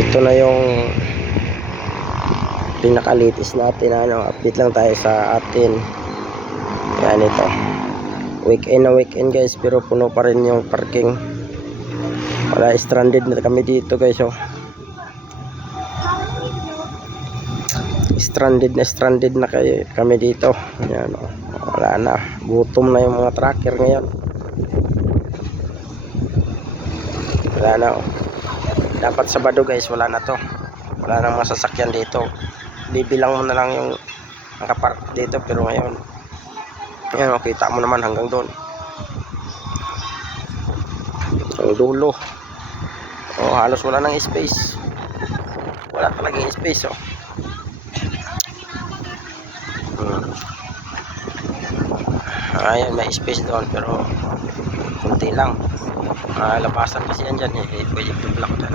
Ito na yung pinaka-latest natin, update lang tayo sa atin. Yan ito. Weekend na weekend guys, pero puno pa rin yung parking. Wala, stranded na kami dito guys, oh. Stranded na kami dito. Yan, oh. Wala na. Gutom na yung mga tracker ngayon. Wala na, oh. Dapat Sabado guys, wala na to. Wala nang mga sasakyan dito. Bibilang mo na lang yung nakapark dito, pero ngayon yan, makita mo naman hanggang doon, ang dulo. Oh, halos wala nang space. Wala talagang space, oh. Ayan, may space doon pero kunti lang. Labasan kasi yan dyan, pwede i-block na.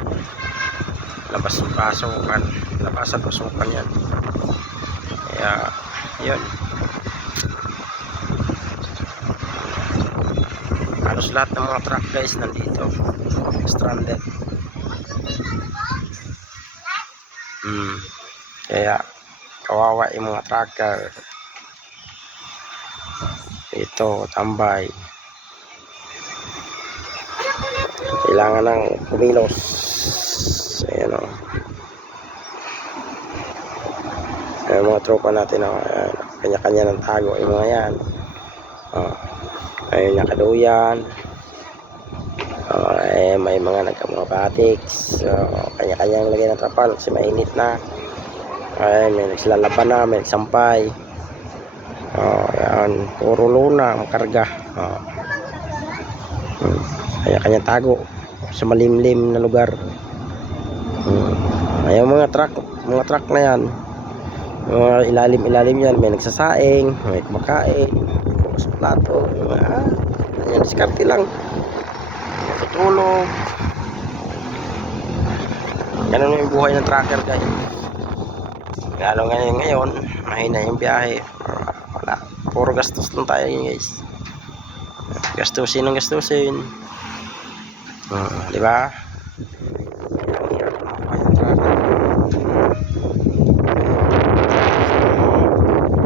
Labasan pasukan yan. Kaya yun, halos lahat ng mga truck guys nandito stranded. Kaya kawawa yung mga trucker ito, tambay. Kailangan ng kumilos. Ayan, oh. Ayan, mga tropa natin, oh. Ayan, kanya-kanya ng tago yung mga yan, oh. Ayun, nakaduyan. Oh, may mga mga batiks, so, kanya-kanya ang lagay ng trapal kasi mainit na. Ay, may nagsilalaban na, may nagsampay. Oh, yan, puro luna ang karga. Oh. Kanya-kanya tago sa malimlim na lugar. Ayun, mga truck na yan, mga ilalim yan, may nagsasaing, may kumakain sa plato, yan, diskarte lang, tutulog. Ganun yung buhay ng trucker guys. Lalo ngayon mahina yung biyahe. Wala, puro gastos lang tayo guys. Gastusin. Di ba?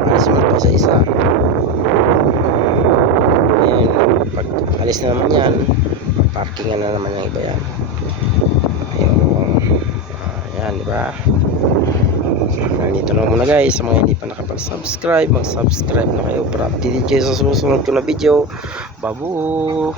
Alis mo pa sa isa. Ayun, pag alis na naman yan, parkingan na naman yung iba yan. Ayan, di ba? Nandito na muna guys. Sa mga hindi pa nakapag-subscribe, mag-subscribe na kayo para update sa susunod ko na video. Babu!